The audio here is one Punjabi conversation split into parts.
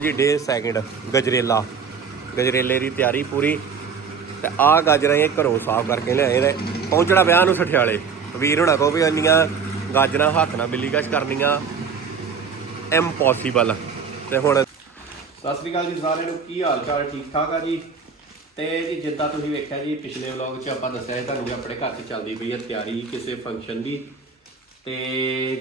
ਜੀ ਡੇ ਸੈਕਿੰਡ ਗਜਰੇਲਾ। ਗਜਰੇਲੇ ਦੀ ਤਿਆਰੀ ਪੂਰੀ। ਤੇ ਆਹ ਗਾਜਰਾਂ ਇਹ ਘਰੋਂ ਸਾਫ਼ ਕਰਕੇ ਲਿਆਏ ਨੇ। ਪਹੁੰਚਣਾ ਵਿਆਹ ਨੂੰ ਸਠਿਆਲੇ। ਵੀਰ ਹੁਣਾਂ ਕੋ ਵੀ ਇੰਨੀਆਂ ਗਾਜਰਾਂ ਹੱਥ ਨਾਲ ਬਿੱਲੀਗਸ਼ ਕਰਨੀਆਂ ਇੰਪੋਸੀਬਲ ਤੇ ਹੁਣ ਸਤਿ ਸ੍ਰੀ ਅਕਾਲ ਜੀ ਸਾਰਿਆਂ ਨੂੰ। ਕੀ ਹਾਲ ਚਾਲ? ਠੀਕ ਠਾਕ ਆ ਜੀ? ਤੇ ਜੀ, ਜਿੱਦਾਂ ਤੁਸੀਂ ਵੇਖਿਆ ਜੀ, ਪਿਛਲੇ ਵਲੌਗ 'ਚ ਆਪਾਂ ਦੱਸਿਆ ਸੀ, ਤੁਹਾਨੂੰ ਵੀ ਆਪਣੇ ਘਰ 'ਚ ਚੱਲਦੀ ਪਈ ਹੈ ਤਿਆਰੀ, ਕਿਸੇ ਫੰਕਸ਼ਨ ਦੀ। ਤੇ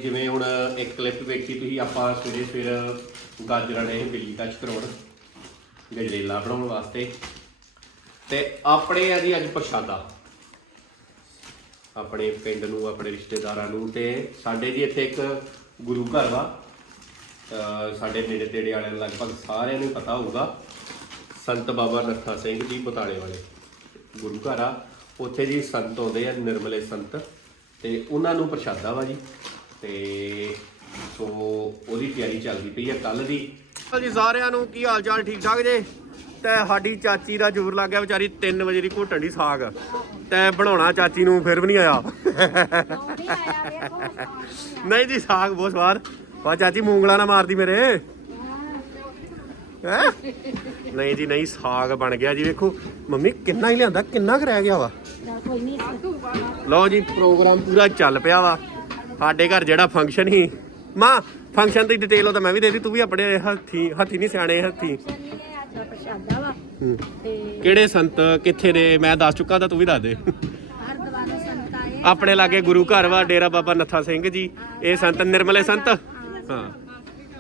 ਜਿਵੇਂ ਹੁਣ ਇੱਕ ਕਲਿੱਪ ਵੇਖੀ ਤੁਸੀਂ, ਆਪਾਂ ਸਵੇਰੇ ਸਵੇਰ ਗਾਜਰਾਂ ਨੇ ਬਿੱਲੀ ਟੱਚ ਕਰਾਉਣ ਗਜਰੇਲਾ ਬਣਾਉਣ ਵਾਸਤੇ। ਤੇ ਆਪਣੇ ਆ ਜੀ ਅੱਜ ਪ੍ਰਸ਼ਾਦਾ ਆਪਣੇ ਪਿੰਡ ਨੂੰ, ਆਪਣੇ ਰਿਸ਼ਤੇਦਾਰਾਂ ਨੂੰ ਤੇ ਸਾਡੇ ਜੀ ਇੱਥੇ ਇੱਕ ਗੁਰੂ ਘਰ ਵਾ। ਸਾਡੇ ਨੇੜੇ ਤੇੜੇ ਵਾਲਿਆਂ ਨੂੰ ਲਗਭਗ ਸਾਰਿਆਂ ਨੂੰ ਪਤਾ ਹੋਊਗਾ। ਸੰਤ ਬਾਬਾ ਨੱਥਾ ਸਿੰਘ ਜੀ ਬਤਾਲੇ ਵਾਲੇ ਗੁਰੂ ਘਰ ਆ। ਉੱਥੇ ਜੀ ਸੰਤ ਆਉਂਦੇ ਆ, ਨਿਰਮਲੇ ਸੰਤ। ਤੇ ਉਹਨਾਂ ਨੂੰ ਪ੍ਰਸ਼ਾਦਾ ਵਾ ਜੀ। ਤੇ ਸੋ ਉਹਦੀ ਤਿਆਰੀ ਚੱਲਦੀ ਪਈ ਆ ਕੱਲ ਦੀ। ਜੀ ਸਾਰਿਆਂ ਨੂੰ ਕੀ ਹਾਲ ਚਾਲ ਠੀਕ ਠਾਕ ਜੇ? ਤੇ ਸਾਡੀ ਚਾਚੀ ਦਾ ਜ਼ੋਰ ਲੱਗ ਗਿਆ ਵਿਚਾਰੀ 3 ਵਜੇ ਦੀ ਘੋਟਣ ਦੀ ਸਾਗ। ਤੇ ਬਣਾਉਣਾ ਚਾਚੀ ਨੂੰ ਫਿਰ ਵੀ ਨਹੀਂ ਆਇਆ। ਨਹੀਂ ਜੀ ਸਾਗ ਬਹੁਤ ਸਵਾਦ। ਵਾ ਚਾਚੀ ਮੂੰਗਲਾ ਨਾ ਮਾਰਦੀ ਮੇਰੇ। ਹੈਂ? ਨਹੀਂ ਜੀ ਨਹੀਂ ਸਾਗ ਬਣ ਗਿਆ ਜੀ ਵੇਖੋ। ਮੰਮੀ ਕਿੰਨਾ ਹੀ ਲਿਆਂਦਾ ਕਿੰਨਾ ਕੁ ਰਹਿ ਗਿਆ ਵਾ? ਕੋਈ ਨਹੀਂ। ਲਓ ਜੀ ਪ੍ਰੋਗਰਾਮ ਪੂਰਾ ਚੱਲ ਪਿਆ ਵਾ। ਸਾਡੇ ਘਰ ਜਿਹੜਾ ਫੰਕਸ਼ਨ ਸੀ ਮਾਂ ਫੰਕਸ਼ਨ ਦੀ ਡਿਟੇਲ ਉਹ ਤਾਂ ਮੈਂ ਵੀ ਦੇ ਦਿੱਤੀ ਤੂੰ ਵੀ ਆਪਣੇ ਹੱਥੀ ਹੱਥੀ ਨਹੀਂ ਸਿਆਣੇ ਹੱਥੀ। ਅੱਜ ਦਾ ਪ੍ਰਸ਼ਾਦਾ ਵਾ ਹੂੰ। ਤੇ ਕਿਹੜੇ ਸੰਤ ਕਿੱਥੇ ਦੇ ਮੈਂ ਦੱਸ ਚੁੱਕਾ ਤਾਂ ਤੂੰ ਵੀ ਦੱਸ ਦੇ। ਸੰਤ ਆਏ ਆਪਣੇ ਲਾਗੇ ਗੁਰੂ ਘਰ ਵਾ ਡੇਰਾ ਬਾਬਾ ਨੱਥਾ ਸਿੰਘ ਜੀ। ਇਹ ਸੰਤ ਨਿਰਮਲੇ ਸੰਤ। ਹਾਂ।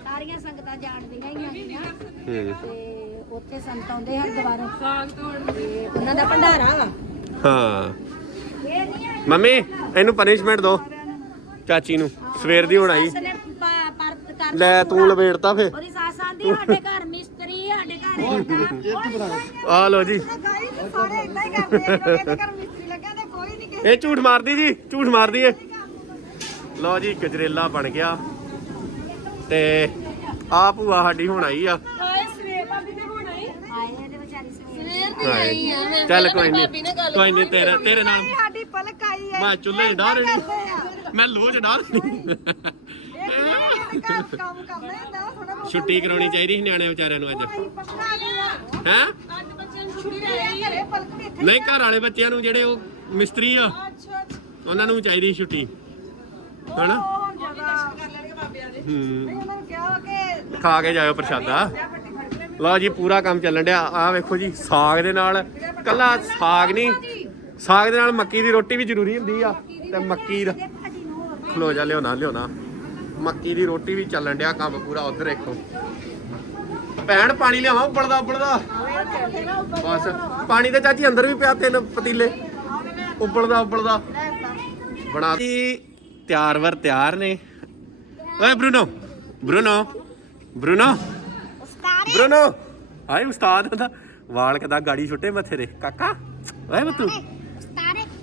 ਸਾਰੀਆਂ ਸੰਗਤਾਂ ਜਾਣਦੀਆਂ ਹੀ ਆਈਆਂ ਹੂੰ। ਤੇ ਉੱਥੇ ਸੰਤ ਆਉਂਦੇ ਸਾਗ ਤੋੜ ਤੇ ਉਹਨਾਂ ਦਾ ਭੰਡਾਰਾ ਵਾ। ਹਾਂ। ਮੰਮੀ ਇਹਨੂੰ ਪਨਿਸ਼ਮੈਂਟ ਦਿਓ ਚਾਚੀ ਨੂੰ ਸਵੇਰ ਦੀ ਹੁਣ ਆਈ ਸੱਸ ਨੇ ਪ- ਪਰਤ ਕਰ ਲੈ ਤੂੰ ਲਵੇੜਤਾ ਫੇ। ਉਹਦੀ ਸੱਸ ਆਂਦੀ ਸਾਡੇ ਘਰ ਮਿਸਤਰੀ ਸਾਡੇ ਘਰ ਏਦਾਂ ਆ। ਲੋ ਜੀ। ਸਾਰੇ ਇਦਾਂ ਹੀ ਕਰਦੇ ਆ ਕਿਉਂਕਿ ਘਰ ਮਿਸਤਰੀ ਲੱਗਾ ਤੇ ਕੋਈ ਨਹੀਂ ਇਹ ਝੂਠ ਮਾਰਦੀ ਜੀ ਝੂਠ ਮਾਰਦੀ ਏ। ਲਓ ਜੀ ਗਜਰੇਲਾ ਬਣ ਗਿਆ। ਤੇ ਆ ਭੂਆ ਸਾਡੀ ਹੁਣ ਆਈ ਆ। ਆਏ ਸਵੇਰ ਭਾਬੀ ਤੇ ਹੁਣ ਆਏ ਆਏ ਇਹਦੇ ਵਿਚਾਰੀ ਸਵੇਰ ਹਾਏ। ਚੱਲ ਕੋਈ ਨਹੀਂ ਕੋਈ ਨਹੀਂ ਤੇਰੇ ਤੇਰੇ ਨਾਲ ਹੈ ਮੈਂ ਚੁੱਲ੍ਹੇ 'ਚ ਡਾਹ ਰਹਿਣੀ ਮੈਂ ਲੋਹ 'ਚ ਡਾਹ ਰਹਿਣੀ ਕੰਮ ਕੰਮ ਕਰਨਾ ਹੁੰਦਾ ਥੋੜਾ ਬਹੁਤ ਛੁੱਟੀ ਕਰਾਉਣੀ ਚਾਹੀਦੀ ਸੀ ਨਿਆਣੇ ਵਿਚਾਰਿਆਂ ਨੂੰ ਅੱਜ। ਪੱਕਾ ਗਿਆ ਹੈ? ਅੱਜ ਬੱਚਿਆਂ ਨੂੰ ਛੁੱਟੀ ਰਹੀ ਘਰੇ ਪਲਕ ਵੀ ਇੱਥੇ ਨਹੀਂ ਘਰ ਵਾਲੇ ਬੱਚਿਆਂ ਨੂੰ ਜਿਹੜੇ ਉਹ ਮਿਸਤਰੀ ਆ ਅੱਛਾ ਉਹਨਾਂ ਨੂੰ ਵੀ ਚਾਹੀਦੀ ਸੀ ਛੁੱਟੀ। ਹਨਾ ਉਹ ਜਗ੍ਹਾ ਕਰ ਲੈਣਗੇ ਬਾਬਿਆਂ ਦੇ ਹੂੰ ਨਹੀਂ ਉਹਨਾਂ ਨੂੰ ਕਿਹਾ ਵਾ ਕਿ ਖਾ ਕੇ ਜਾਇਓ ਪ੍ਰਸ਼ਾਦਾ। ਪੱਟੀ ਫੜ ਲੈ ਲਓ ਜੀ ਪੂਰਾ ਕੰਮ ਚੱਲਣ ਡਿਆ। ਆ ਵੇਖੋ ਜੀ ਸਾਗ ਦੇ ਨਾਲ। ਕੱਲਾ ਸਾਗ ਨਹੀਂ ਸਾਗ ਦੇ ਨਾਲ ਮੱਕੀ ਦੀ ਰੋਟੀ ਵੀ ਜ਼ਰੂਰੀ ਹੁੰਦੀ ਆ ਤੇ ਮੱਕੀ ਦਾ ਖਲੋ ਜਾ ਲਿਓਨਾ ਲਿਓਨਾ ਮੱਕੀ ਦੀ ਰੋਟੀ ਵੀ ਚੱਲਣ ਡਿਆ ਕੰਮ ਪੂਰਾ ਉਧਰ ਦੇਖੋ ਭੈਣ ਪਾਣੀ ਲਿਆਵਾਂ ਉਬਲਦਾ ਉਬਲਦਾ। ਬਸ। ਪਾਣੀ ਤੇ ਚਾਚੀ ਅੰਦਰ ਵੀ ਪਿਆ ਤਿੰਨ ਪਤੀਲੇ। ਉਬਲਦਾ ਉਬਲਦਾ। ਬਣਾ ਜੀ ਤਿਆਰ ਵਰ ਤਿਆਰ ਨੇ। ਓਏ ਬਰੂਨੋ। ਬਰੂਨੋ। ਬਰੂਨੋ। ਬਰੂਨੋ। ਆਏ ਉਸਤਾਦ ਹੁੰਦਾ ਵਾਲ ਕਿਦਾ ਗਾੜੀ ਛੁੱਟੇ ਮੱਥੇ ਦੇ। ਕਾਕਾ। ਓਏ ਬਤੂ।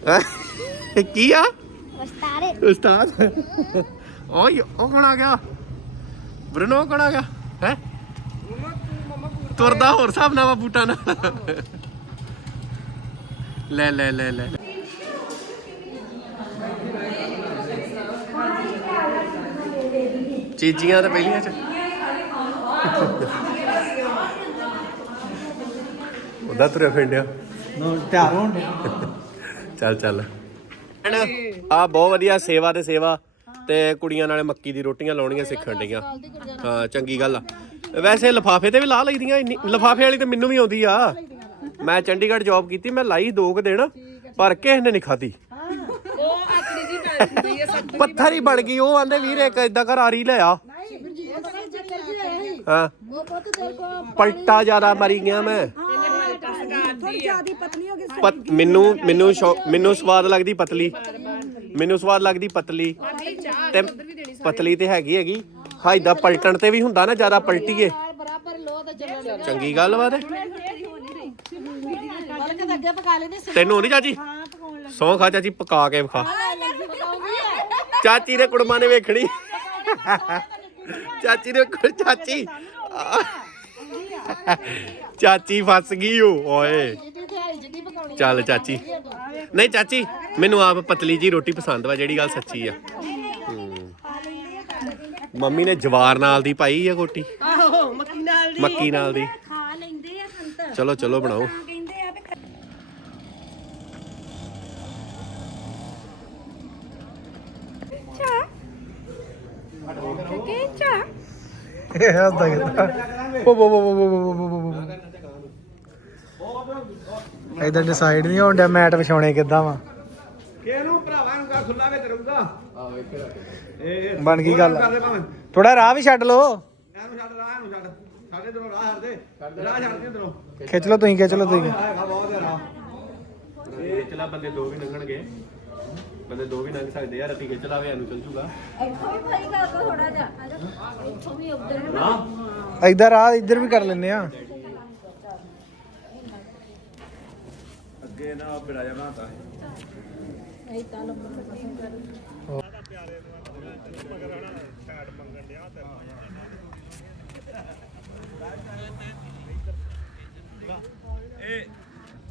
ਉਸਤਾਰੇ ਕੀ ਆ? ਉਸਤਾਰੇ ਉਸਤਾਦ। ਓਏ ਉਹ ਕੌਣ ਆ ਗਿਆ? ਬਰੂਨੋ ਕੌਣ ਆ ਗਿਆ? ਹੈ? ਤੁਰਦਾ ਹੋਰ ਹਿਸਾਬ ਨਾਲ ਵਾ ਬੂਟਾ ਨਾਲ ਲੈ ਲੈ ਲੈ ਲੈ। ਚੀਜ਼ੀਆਂ ਤਾਂ ਪਹਿਲੀਆਂ ਚ। ਉਹਦਾ ਤੁਰਿਆ ਫਿੰਡਿਆ ਨੋ ਤਿਆਰ ਹੋਣ ਡਿਆ। ਚੱਲ ਚੱਲ। ਆ ਬਹੁਤ ਵਧੀਆ ਸੇਵਾ ਤੇ ਸੇਵਾ ਤੇ ਕੁੜੀਆਂ ਨਾਲੇ ਮੱਕੀ ਦੀ ਰੋਟੀਆਂ ਲਾਉਣੀਆਂ ਸਿੱਖਣ ਡੀਆਂ ਹਾਂ ਚੰਗੀ ਗੱਲ ਆ। ਵੈਸੇ ਲਫਾਫੇ ਤੇ ਵੀ ਲਾ ਲਈਦੀਆਂ ਇੰਨੀ ਲਫਾਫੇ ਵਾਲੀ ਤੇ ਮੈਨੂੰ ਵੀ ਆਉਂਦੀ ਆ। ਮੈਂ ਚੰਡੀਗੜ੍ਹ ਜੌਬ ਕੀਤੀ ਮੈਂ ਲਾਈ ਦੋ ਕੁ ਦਿਨ ਪਰ ਕਿਸੇ ਨੇ ਨਹੀਂ ਸਭ ਪੱਥਰ ਹੀ ਬਣ ਗਈ ਉਹ ਆਂਦੇ ਵੀਰ ਇੱਕ ਇਦਾਂ ਘਰ ਆਰੀ ਲੈ ਆ। ਹਾਂ। ਪਲਟਾ ਜ਼ਿਆਦਾ ਮਰੀ ਗਿਆ ਮੈਂ। ਥੋੜੀ ਜਿਆਦੀ ਪਤਲੀ ਹੋ ਗਈ ਪਤ- ਮੈਨੂੰ ਮੈਨੂੰ ਸ਼ੌ- ਮੈਨੂੰ ਸਵਾਦ ਲੱਗਦੀ ਪਤਲੀ। ਮੈਨੂੰ ਸਵਾਦ ਲੱਗਦੀ ਪਤਲੀ। ਤੇ ਪਤਲੀ ਤੇ ਹੈਗੀ ਹੈਗੀ। ਹਾਈਦਾ ਪਲਟਣ ਤੇ ਵੀ ਹੁੰਦਾ ਨਾ ਜ਼ਿਆਦਾ ਪਲਟੀਏ। ਨਾਲ ਬਰਾਬਰ ਲੋ ਤੇ ਚੱਲਣ ਚੰਗੀ ਗੱਲ ਵਾ ਤੇ। ਬਲਕ ਦੇ ਅੱਗੇ ਪਕਾ ਲੈਨੇ ਸੀ ਤੈਨੂੰ ਨਹੀਂ ਚਾਚੀ? ਹਾਂ ਪਕਾਉਣ ਲੱਗ ਸੌਂ ਖਾ ਚਾਚੀ ਪਕਾ ਕੇ ਵਿਖਾ। ਚਾਚੀ ਦੇ ਕੁੜਮਾਂ ਨੇ ਵੇਖਣੀ। ਚਾਚੀ ਨੇ ਕੁੜ ਚਾਚੀ। ਚਾਚੀ ਫਸ ਗਈ ਓ ਓਏ। ਚੱਲ ਚਾਚੀ। ਨਹੀਂ ਚਾਚੀ ਮੈਨੂੰ ਆਪ ਪਤਲੀ ਜੀ ਰੋਟੀ ਪਸੰਦ ਵਾ ਜਿਹੜੀ ਗੱਲ ਸੱਚੀ ਆ। ਮੰਮੀ ਨੇ ਜਵਾਰ ਨਾਲ ਦੀ ਪਾਈ ਆ ਕੋਟੀ ਆਹੋ ਮੱਕੀ ਨਾਲ ਦੀ। ਮੱਕੀ ਨਾਲ ਦੀ। ਖਾ ਲੈਂਦੇ ਆ ਸੰਤ। ਚਲੋ ਚਲੋ ਬਣਾਓ। ਕਿ ਚਾ ਇਹ ਹੱਸਦਾ ਕਿੱਦਾਂ ਓ ਬੋ ਬੋ ਬੋ ਬੋ ਬੋ ਬੋ ਬੋ ਬੋ ਇਧਰ ਡਿਸਾਈਡ ਨਹੀਂ ਹੋਣ ਡਿਆ ਮੈਟ ਵਿਛਾਉਣੇ ਕਿੱਦਾਂ ਵਾ। ਕਿਹਨੂੰ ਭਰਾਵਾਂ ਨੂੰ ਕਾ ਖੁੱਲਾ ਵਿੱਚ ਰਹੂਗਾ? ਇਹ ਬਣ ਗਈ ਗੱਲ। ਥੋੜਾ ਰਾਹ ਵੀ ਛੱਡ ਲੋ ਇਹਨੂੰ ਛੱਡ ਰਾਹ ਨੂੰ ਛੱਡ। ਸਾਡੇ ਤੋਂ ਰਾਹ ਛੱਡ ਦੇ। ਰਾਹ ਛੱਡ ਦੇ ਤੈਨੂੰ ਖਿੱਚ ਲੋ ਤੁਸੀਂ ਖਿੱਚ ਲੋ ਤੁਸੀਂ। ਆਏਗਾ ਬਹੁਤ ਹੈ ਰਾਹ ਚਲਾ ਬੰਦੇ ਦੋ ਵੀ ਲੰਘਣਗੇ। ਬੰਦੇ ਦੋ ਵੀ ਲੰਘ ਸਕਦੇ ਆ ਰਤੀ ਖਿੱਚ ਲਾਵੇ ਇਹਨੂੰ ਚੱਲ ਜੂਗਾ। ਇੱਥੋਂ ਵੀ ਭਾਈ ਕਰ ਦੋ ਥੋੜਾ ਜਿਹਾ। ਆ ਜਾ। ਇੱਥੋਂ ਵੀ ਉਧਰ ਹਾਂ ਇਧਰ ਰਾਹ ਇੱਧਰ ਵੀ ਕਰ ਲੈਨੇ ਆ। ਅੱਗੇ ਨਾ ਬਿੜਾ ਜਾਣਾ ਤਾਂ ਇਹ ਤਾਂ ਲੰਮਾ ਇਹ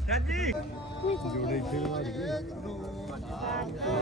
ਚਾਚੀ ਸਤਨਾਮ back. Oh.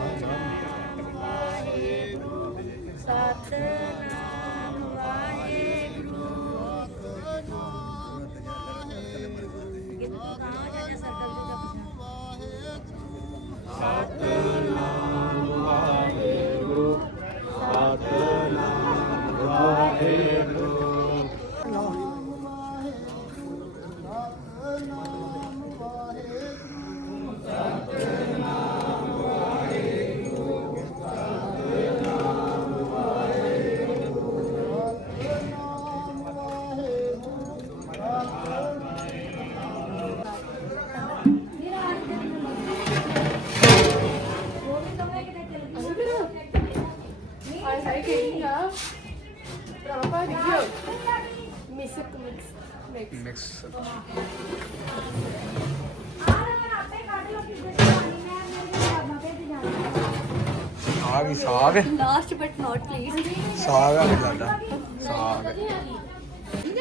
ਆ ਗਈ ਸਾਗ ਲਾਸਟ ਬਟ ਨਾਟ ਲੀਸਟ ਸਾਗ ਆ ਸਾਡਾ। ਸਾਗ।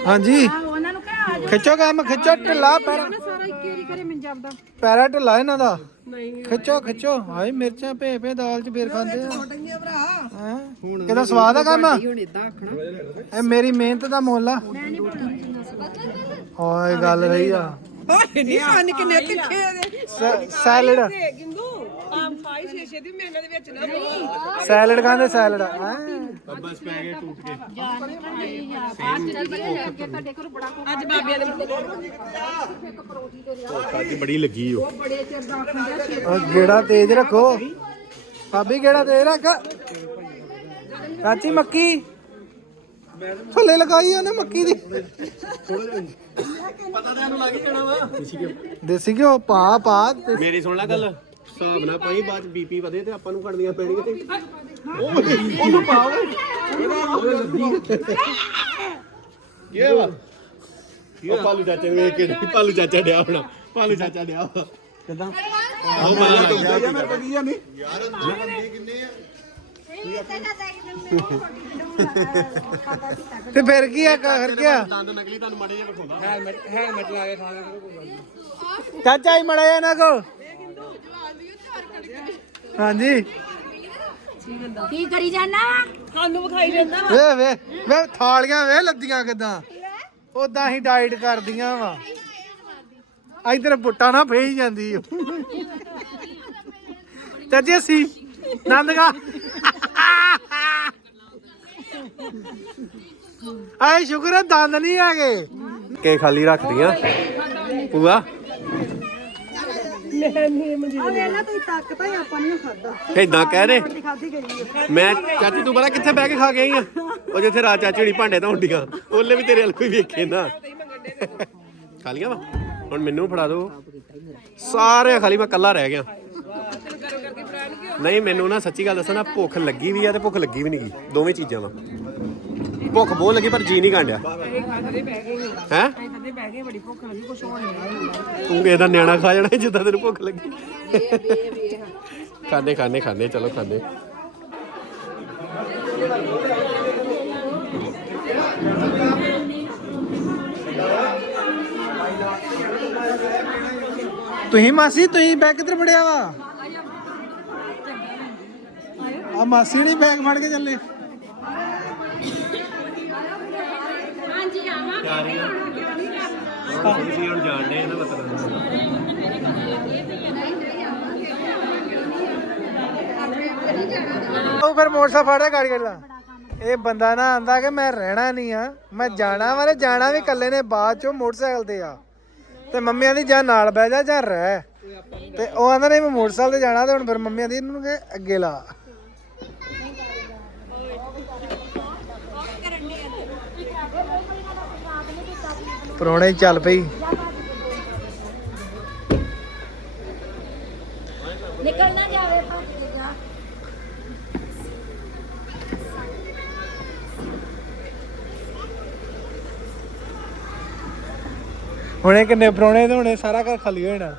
ਹਾਂਜੀ। ਉਹਨਾਂ ਨੂੰ ਕਹਿ ਆ ਖਿੱਚੋ ਕੰਮ ਖਿੱਚੋ ਢਿੱਲਾ ਪੈਰਾ। ਸਾਰਾ ਇੱਕੇ ਵਾਰੀ ਕਰੇ ਮਿੰਜਾ ਦਾ ਪੈਰਾ ਢਿੱਲਾ ਇਹਨਾਂ ਦਾ। ਨਹੀਂ ਖਿੱਚੋ ਖਿੱਚੋ ਹਾਏ ਮਿਰਚਾਂ ਭੇ ਭੇ ਦਾਲ ਚ ਫੇਰ ਖਾਂਦੇ ਆ ਛੋਟੀਆਂ ਭਰਾ ਹੈਂ ਕਿਹਦਾ ਸਵਾਦ ਆ ਕੰਮ ਹੁਣ ਇਦਾਂ ਆਖਣਾ ਇਹ ਮੇਰੀ ਮਿਹਨਤ ਦਾ ਮੁੱਲ ਆ ਓਏ ਗੱਲ ਰਹੀ ਆ ਓਏ ਨਹੀਂ ਹਨ ਕਿੰਨੇ ਤਿੱਖੇ ਸੈਲਡ ਦੀ ਵਿੱਚ ਨਾ ਸੈਲਡ ਖਾਂਦੇ ਸੈਲਡ। ਹੈਂ। ਬਸ ਪੈ ਗਏ ਟੁੱਟ ਕੇ ਅੱਜ ਬਾਬਿਆਂ ਦੇ ਅੱਜ ਬੜੀ ਲੱਗੀ ਓ। ਉਹ ਗੇੜਾ ਤੇਜ਼ ਰੱਖੋ। ਭਾਬੀ ਗੇੜਾ ਤੇਜ਼ ਰੱਖ। ਚਾਚੀ ਮੱਕੀ। ਥੱਲੇ ਲਗਾਈ ਉਹਨੇ ਮੱਕੀ ਦੀ। ਪਤਾ ਤਾਂ ਇਹਨੂੰ ਲੱਗ ਹੀ ਜਾਣਾ ਵਾ। ਦੇਸੀ ਘਿਓ ਪਾ ਪਾ। ਤੇ ਮੇਰੀ ਸੁਣ ਲੈ ਗੱਲ। ਹਿਸਾਬ ਨਾਲ ਪਾਈ ਬਾਅਦ ਬੀਪੀ ਵਧੇ ਤੇ ਆਪਾਂ ਨੂੰ ਘੜਨੀਆਂ ਪੈਣੀਆਂ ਤੇ। ਉਹ ਉਹਨੂੰ ਪਾਓ। ਕੀ ਵਾ ਉਹ ਪਾਲੂ ਚਾਚੇ ਨੂੰ ਵੇਖ ਕੇ ਪਾਲੂ ਚਾਚਾ ਡਿਆ ਹੋਣਾ। ਪਾਲੂ ਚਾਚਾ ਡਿਆ ਕਿਦਾਂ? ਆਹ ਮਾਲਾ ਲੱਗ ਗਿਆ ਮੇਰੇ ਕੋਲ ਕੀ ਆ ਨਹੀਂ? ਤੇ ਫਿਰ ਕੀ ਆ ਕਰ ਗਿਆ ਦੰਦ ਨਕਲੀ ਤੁਹਾਨੂੰ ਮਾੜੇ ਜਿਹਾ ਵਿਖਾਉਂਦਾ। ਹੈਲਮਟ ਲਾ ਕੇ ਖਾਣਾ ਚਾਚਾ ਹੀ ਮੜਾ ਜਾ ਨਾ ਕੋ ਹਾਂਜੀ। ਕੀ ਕਰੀ ਜਾਣਾ ਸਾਨੂੰ ਵਿਖਾਈ ਜਾਂਦਾ ਵੇ। ਵੇ ਵੇ ਥਾਲੀਆਂ ਵੇ ਲੱਦੀਆਂ ਕਿਦਾਂ? ਉਦਾਂ ਹੀ ਡਾਈਟ ਕਰਦੀਆਂ ਵਾ। ਇਧਰ ਪੁੱਟਾ ਨਾ ਫੇਈ ਜਾਂਦੀ ਓ। ਚਾਚੀ ਅਸੀਂ ਨੰਦਗਾ ਆਏ ਸ਼ੁਕਰ ਹੈ ਦੰਦ ਨਹੀਂ ਹੈਗੇ। ਕੇ ਖਾਲੀ ਰੱਖਦੀਆਂ ਪੂਆ ਆ ਵੇਲਾ ਤੂੰ ਤਾਕਤ ਹੈ ਆਪਾਂ ਨਹੀਂ ਖਾਦਾ ਇਦਾਂ ਕਹਿ ਦੇ। ਖਾਦੀ ਗਈ ਮੈਂ ਚਾਚੀ ਤੂੰ ਬੜਾ ਕਿੱਥੇ ਬਹਿ ਕੇ ਖਾ ਕੇ ਆਈ ਆ? ਉਹ ਜਿੱਥੇ ਰਾਤ ਚਾਚੀ ਹੁਣੀ ਭਾਂਡੇ ਧੋਂਦੀਆਂ ਉਹਲੇ ਵੀ ਤੇਰੇ ਵੱਲ ਕੋਈ ਵੇਖੇ ਨਾ। ਖਾ ਲੀਆਂ ਵਾ? ਹੁਣ ਮੈਨੂੰ ਫੜਾ ਦਿਓ ਸਾਰੇ ਖਾਲੀ ਮੈਂ ਕੱਲਾ ਰਹਿ ਗਿਆ। ਨਹੀਂ ਮੈਨੂੰ ਨਾ ਸੱਚੀ ਗੱਲ ਦੱਸਾਂ ਨਾ ਭੁੱਖ ਲੱਗੀ ਵੀ ਆ ਤੇ ਭੁੱਖ ਲੱਗੀ ਵੀ ਨਹੀਂ ਗਈ ਦੋਵੇਂ ਚੀਜ਼ਾਂ ਵਾ। ਭੁੱਖ ਬਹੁਤ ਲੱਗੀ, ਪਰ ਜੀ ਨਹੀਂ ਕਾਂਡਿਆ ਖਾਦੇ ਬਹਿ ਹੈ? ਤੂੰ ਕਿਸੇ ਦਾ ਨਿਆਣਾ ਖਾ ਜਾਣਾ ਜਿੱਦਾਂ ਤੈਨੂੰ ਭੁੱਖ ਲੱਗੀ। ਖਾਣੇ ਖਾਣੇ ਖਾਣੇ ਚਲੋ ਖਾਣੇ ਤੁਸੀਂ ਮਾਸੀ, ਤੁਸੀਂ ਬੈਗ ਕਿੱਧਰ ਫੜਿਆ ਵਾ? ਆ ਮਾਸੀ ਨੇ ਬੈਗ ਫੜ ਕੇ ਚੱਲੇ। ਤਿਆਰੀਆਂ ਤੁਸੀਂ ਹੁਣ ਜਾਣਦੇ ਇਹਦਾ ਮਤਲਬ। ਉਹ ਫਿਰ ਮੋਟਰਸਾਈਕਲ ਫੜਿਆ ਗਾੜੀ ਗੱਲਾਂ। ਇਹ ਬੰਦਾ ਨਾ ਆਂਦਾ ਕਿ ਮੈਂ ਰਹਿਣਾ ਨਹੀਂ ਆ। ਮੈਂ ਜਾਣਾ ਵਾਲੇ ਜਾਣਾ ਵੀ ਇਕੱਲੇ ਨੇ ਬਾਅਦ ਚੋਂ ਮੋਟਰਸਾਈਕਲ ਤੇ ਆ। ਤੇ ਮੰਮੀਆਂ ਦੀ ਜਾਂ ਨਾਲ ਬਹਿ ਜਾ ਜਾਂ ਰਹਿ। ਤੇ ਉਹ ਆਂਦਾ ਨਹੀਂ ਮੈਂ ਮੋਟਰਸਾਈਕਲ ਤੇ ਜਾਣਾ ਤੇ ਹੁਣ ਫਿਰ ਮੰਮੀਆਂ ਦੀ ਇਹਨੂੰ ਕਿ ਅੱਗੇ ਲਾ। ਪਰੋਣੇ ਚੱਲ ਪਈ। ਨਿਕਲ ਨਾ ਜਾਵੇ ਹੁਣੇ ਕਿੰਨੇ ਪਰੋਣੇ ਤੇ ਹੁਣੇ ਸਾਰਾ ਘਰ ਖਾਲੀ ਹੋ ਜਾਣਾ।